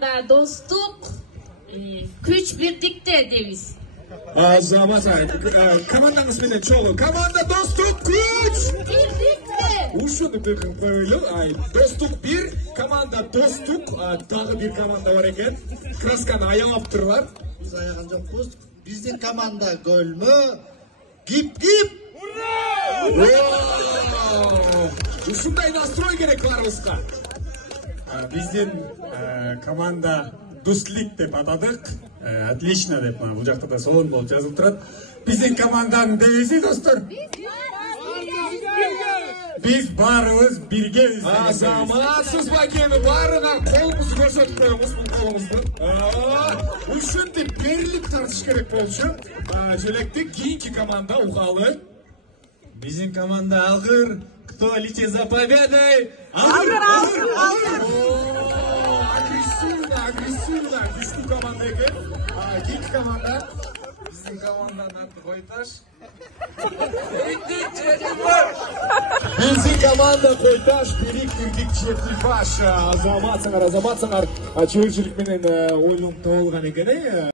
komanda dostluk, güç birlikte deviz. Azamat komandamız bilen çoğulu. Komanda dostluk güç. Birlikte. Uşunu böyle dostluk bir, komanda dostluk dağı bir komanda var eken. Kraskаны ayağıp durlar. Biz ayağın jokpuz. Bizdin komanda gol mü? Gip gip. Ушундай настрой керек барыбызга. Биздин команда Дуслик деп атадык. Отлично деп бул жакта да сонун болуп жазылып турат. Биздин команданын девизи достор. Biz barыбыз биргебиз. Азаматсыз бакени барыга колуңузду көрсөтүп коюңуз бул колуңузду. Ушинтип берилип тартыш керек болчу. Желекте кийинки команда угалы. Bizim komanda algır. Кто летит за победой? Агрессивно. Güçlü komanda eкен. Keyinki komanda. Bizim komandanın adı Koytaş. Bizim komanda Koytaş, biriktirdik çiftlik baş. Azamат сыңар. Чеберчилик менен оюн табылган экен.